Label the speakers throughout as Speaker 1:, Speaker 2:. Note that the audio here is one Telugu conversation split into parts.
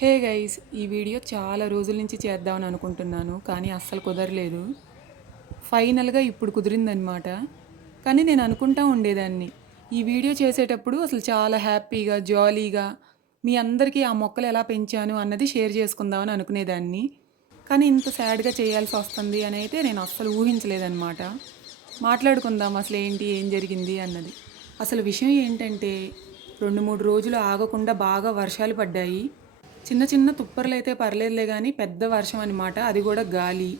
Speaker 1: హే గైస్ ఈ వీడియో చాలా రోజుల నుంచి చేద్దామని అనుకుంటున్నాను కానీ అస్సలు కుదరలేదు. ఫైనల్గా ఇప్పుడు కుదిరిందనమాట కానీ నేను అనుకుంటా ఉండేదాన్ని. ఈ వీడియో చేసేటప్పుడు అసలు చాలా హ్యాపీగా జాలీగా మీ అందరికీ ఆ మొక్కలు ఎలా పెంచాను అన్నది షేర్ చేసుకుందామని అనుకునేదాన్ని. కానీ ఇంత సాడ్గా చేయాల్సి వస్తుంది అని అయితే నేను అస్సలు ఊహించలేదన్నమాట. మాట్లాడుకుందాం అసలు ఏంటి ఏం జరిగింది అన్నది. అసలు విషయం ఏంటంటే రెండు మూడు రోజులు ఆగకుండా బాగా వర్షాలు పడ్డాయి. చిన్న చిన్న తుప్పర్లు అయితే పర్లేదులే కానీ పెద్ద వర్షం అనమాట అది కూడా గాలి.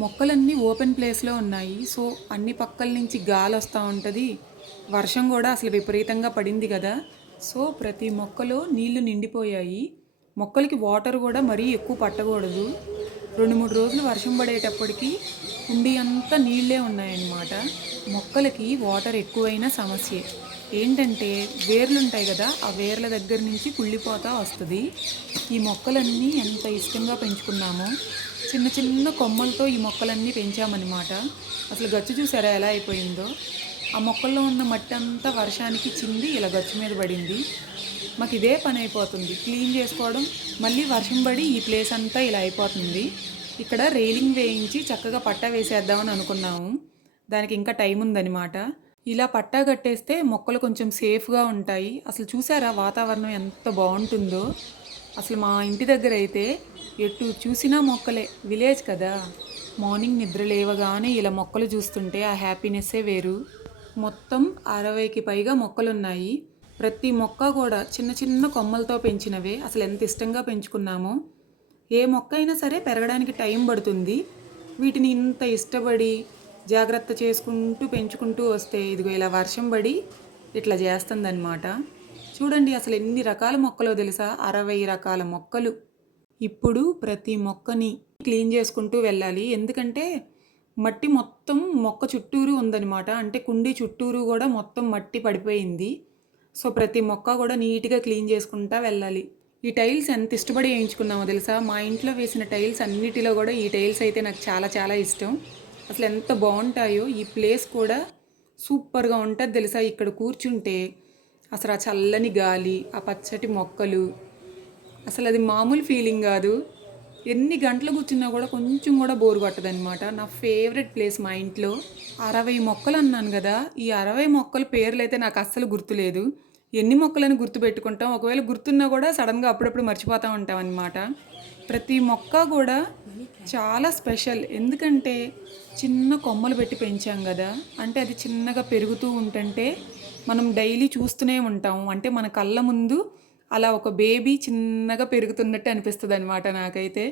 Speaker 1: మొక్కలన్నీ ఓపెన్ ప్లేస్లో ఉన్నాయి. సో అన్ని పక్కల నుంచి గాలి వస్తూ ఉంటుంది. వర్షం కూడా అసలు విపరీతంగా పడింది కదా. సో ప్రతి మొక్కలో నీళ్ళు నిండిపోయాయి. మొక్కలకి వాటర్ కూడా మరీ ఎక్కువ పట్టకూడదు. రెండు మూడు రోజులు వర్షం పడేటప్పటికి కుండీ అంతా నీళ్ళే ఉన్నాయన్నమాట. మొక్కలకి వాటర్ ఎక్కువైన సమస్యే. ఏంటంటే వేర్లు ఉంటాయి కదా ఆ వేర్ల దగ్గర నుంచి కుళ్ళిపోతా వస్తుంది. ఈ మొక్కలన్నీ ఎంత ఇష్టంగా పెంచుకున్నామో చిన్న చిన్న కొమ్మలతో ఈ మొక్కలన్నీ పెంచామన్నమాట. అసలు గచ్చు చూసారా ఎలా అయిపోయిందో? ఆ మొక్కల్లో ఉన్న మట్టి అంతా వర్షానికి చింది ఇలా గచ్చు మీద పడింది. మాకు ఇదే పని అయిపోతుంది. క్లీన్ చేసుకోవడం మళ్ళీ వర్షం పడి ఈ ప్లేస్ అంతా ఇలా అయిపోతుంది. ఇక్కడ రైలింగ్ వేయించి చక్కగా పట్టా వేసేద్దామని అనుకున్నాము. దానికి ఇంకా టైం ఉందన్నమాట. ఇలా పట్టా కట్టేస్తే మొక్కలు కొంచెం సేఫ్గా ఉంటాయి. అసలు చూసారా వాతావరణం ఎంత బాగుంటుందో? అసలు మా ఇంటి దగ్గర అయితే ఎటు చూసినా మొక్కలే. విలేజ్ కదా. మార్నింగ్ నిద్ర లేవగానే ఇలా మొక్కలు చూస్తుంటే ఆ హ్యాపీనెస్సే వేరు. మొత్తం అరవైకి పైగా మొక్కలున్నాయి. ప్రతి మొక్క కూడా చిన్న చిన్న కొమ్మలతో పెంచినవే. అసలు ఎంత ఇష్టంగా పెంచుకున్నామో. ఏ మొక్క అయినా సరే పెరగడానికి టైం పడుతుంది. వీటిని ఇంత ఇష్టపడి జాగ్రత్త చేసుకుంటూ పెంచుకుంటూ వస్తే ఇదిగో ఇలా వర్షం పడి ఇట్లా చేస్తుందన్నమాట. చూడండి అసలు ఎన్ని రకాల మొక్కలో తెలుసా? అరవై రకాల మొక్కలు. ఇప్పుడు ప్రతి మొక్కని క్లీన్ చేసుకుంటూ వెళ్ళాలి. ఎందుకంటే మట్టి మొత్తం మొక్క చుట్టూరు ఉందన్నమాట. అంటే కుండీ చుట్టూరు కూడా మొత్తం మట్టి పడిపోయింది. సో ప్రతి మొక్క కూడా నీట్గా క్లీన్ చేసుకుంటా వెళ్ళాలి. ఈ టైల్స్ ఎంత ఇష్టపడి వేయించుకున్నామో తెలుసా? మా ఇంట్లో వేసిన టైల్స్ అన్నిటిలో కూడా ఈ టైల్స్ అయితే నాకు చాలా చాలా ఇష్టం. అసలు ఎంత బాగుంటాయో. ఈ ప్లేస్ కూడా సూపర్గా ఉంటుంది తెలుసా? ఇక్కడ కూర్చుంటే అసలు ఆ చల్లని గాలి ఆ పచ్చటి మొక్కలు అసలు అది మామూలు ఫీలింగ్ కాదు. ఎన్ని గంటలు కూర్చున్నా కూడా కొంచెం కూడా బోర్ కొట్టదనమాట నా ఫేవరెట్ ప్లేస్ మా ఇంట్లో. అరవై మొక్కలు అన్నాను కదా ఈ అరవై మొక్కల పేర్లు అయితే నాకు అస్సలు గుర్తులేదు. ఎన్ని మొక్కలను గుర్తు పెట్టుకుంటాం ఒకవేళ గుర్తున్నా కూడా సడన్గా అప్పుడప్పుడు మర్చిపోతూ ఉంటాం అనమాట ప్రతి మొక్క కూడా చాలా స్పెషల్ ఎందుకంటే చిన్న కొమ్మలు పెట్టి పెంచాం కదా అంటే అది చిన్నగా పెరుగుతూ ఉంటుంటే మనం డైలీ చూస్తూనే ఉంటాం అంటే మన కళ్ళ ముందు అలా ఒక బేబీ చిన్నగా పెరుగుతున్నట్టు అనిపిస్తుంది అనమాట నాకైతే.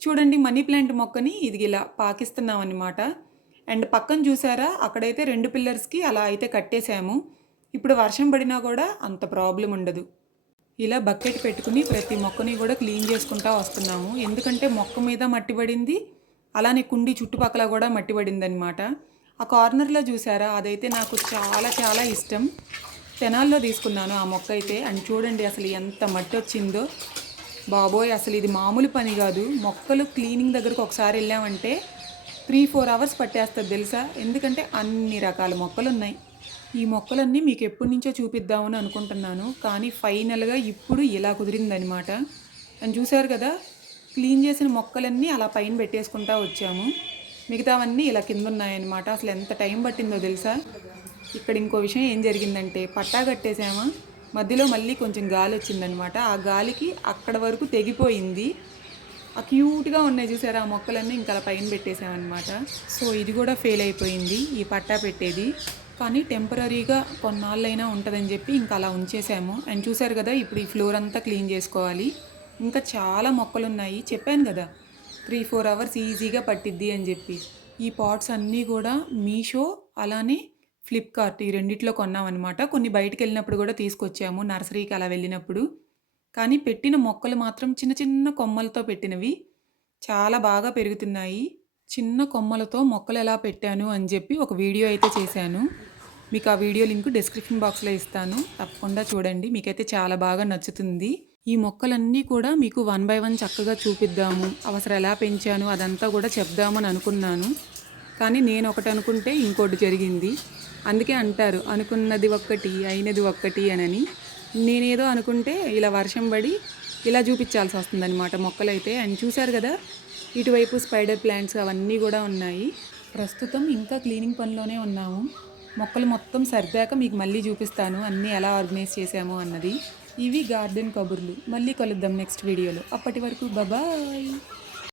Speaker 1: చూడండి మనీ ప్లాంట్ మొక్కని ఇది ఇలా పాకిస్తున్నాం అనమాట అండ్ పక్కన చూసారా అక్కడైతే రెండు పిల్లర్స్కి అలా అయితే కట్టేశాము. ఇప్పుడు వర్షం పడినా కూడా అంత ప్రాబ్లం ఉండదు. ఇలా బకెట్ పెట్టుకుని ప్రతి మొక్కని కూడా క్లీన్ చేసుకుంటా వస్తున్నాము. ఎందుకంటే మొక్క మీద మట్టి పడింది అలానే కుండి చుట్టుపక్కల కూడా మట్టి పడింది అనమాట ఆ కార్నర్లో చూసారా? అదైతే నాకు చాలా చాలా ఇష్టం. తెనాల్లో తీసుకున్నాను ఆ మొక్క అయితే. అండ్ చూడండి అసలు ఎంత మట్టి వచ్చిందో బాబోయ్ అసలు ఇది మామూలు పని కాదు. మొక్కలు క్లీనింగ్ దగ్గరకు ఒకసారి వెళ్ళామంటే త్రీ ఫోర్ అవర్స్ పట్టేస్తుంది తెలుసా? ఎందుకంటే అన్ని రకాల మొక్కలు ఉన్నాయి ఈ మొక్కలన్నీ మీకు ఎప్పటి నుంచో చూపిద్దామని అనుకుంటున్నాను. కానీ ఫైనల్గా ఇప్పుడు ఇలా కుదిరిందనమాట అని చూశారు కదా క్లీన్ చేసిన మొక్కలన్నీ అలా పైన పెట్టేసుకుంటా వచ్చాము. మిగతావన్నీ ఇలా కింద ఉన్నాయన్నమాట అసలు ఎంత టైం పట్టిందో తెలుసా? ఇక్కడ ఇంకో విషయం ఏం జరిగిందంటే పట్టా కట్టేసామా మధ్యలో మళ్ళీ కొంచెం గాలి వచ్చిందనమాట ఆ గాలికి అక్కడ వరకు తెగిపోయింది. ఆ క్యూట్గా ఉన్నాయి చూసారా? ఆ మొక్కలన్నీ ఇంకా అలా పైన పెట్టేసామన్నమాట సో ఇది కూడా ఫెయిల్ అయిపోయింది ఈ పట్టా పెట్టేది. కానీ టెంపరీగా కొన్నాళ్ళైనా ఉంటుందని చెప్పి ఇంకా అలా ఉంచేసాము అండ్ చూసారు కదా ఇప్పుడు ఈ ఫ్లోర్ అంతా క్లీన్ చేసుకోవాలి. ఇంకా చాలా మొక్కలు ఉన్నాయి చెప్పాను కదా త్రీ ఫోర్ అవర్స్ ఈజీగా పట్టిద్ది అని చెప్పి. ఈ పాట్స్ అన్నీ కూడా మీషో అలానే ఫ్లిప్కార్ట్ ఈ రెండిట్లో కొన్నామన్నమాట. కొన్ని బయటకు వెళ్ళినప్పుడు కూడా తీసుకొచ్చాము నర్సరీకి అలా వెళ్ళినప్పుడు. కానీ పెట్టిన మొక్కలు మాత్రం చిన్న చిన్న కొమ్మలతో పెట్టినవి. చాలా బాగా పెరుగుతున్నాయి. చిన్న కొమ్మలతో మొక్కలు ఎలా పెట్టాను అని చెప్పి ఒక వీడియో అయితే చేశాను. మీకు ఆ వీడియో లింక్ డిస్క్రిప్షన్ బాక్స్లో ఇస్తాను. తప్పకుండా చూడండి. మీకైతే చాలా బాగా నచ్చుతుంది. ఈ మొక్కలన్నీ కూడా మీకు వన్ బై వన్ చక్కగా చూపిద్దాము. అవసరం ఎలా పెంచాను అదంతా కూడా చెప్దామని అనుకున్నాను. కానీ నేను ఒకటి అనుకుంటే ఇంకోటి జరిగింది. అందుకే అంటారు అనుకున్నది ఒక్కటి అయినది ఒక్కటి అనని. నేనేదో అనుకుంటే ఇలా వర్షం పడి ఇలా చూపించాల్సి వస్తుందన్నమాట మొక్కలైతే. అండ్ చూశారు కదా ఇటువైపు స్పైడర్ ప్లాంట్స్ అవన్నీ కూడా ఉన్నాయి. ప్రస్తుతం ఇంకా క్లీనింగ్ పనిలోనే ఉన్నాము. మొక్కలు మొత్తం సర్దాక మీకు మళ్ళీ చూపిస్తాను అన్నీ ఎలా ఆర్గనైజ్ చేసాము అన్నది. ఇవి గార్డెన్ కబుర్లు. మళ్ళీ కలుద్దాం నెక్స్ట్ వీడియోలో. అప్పటి వరకు బాబాయ్.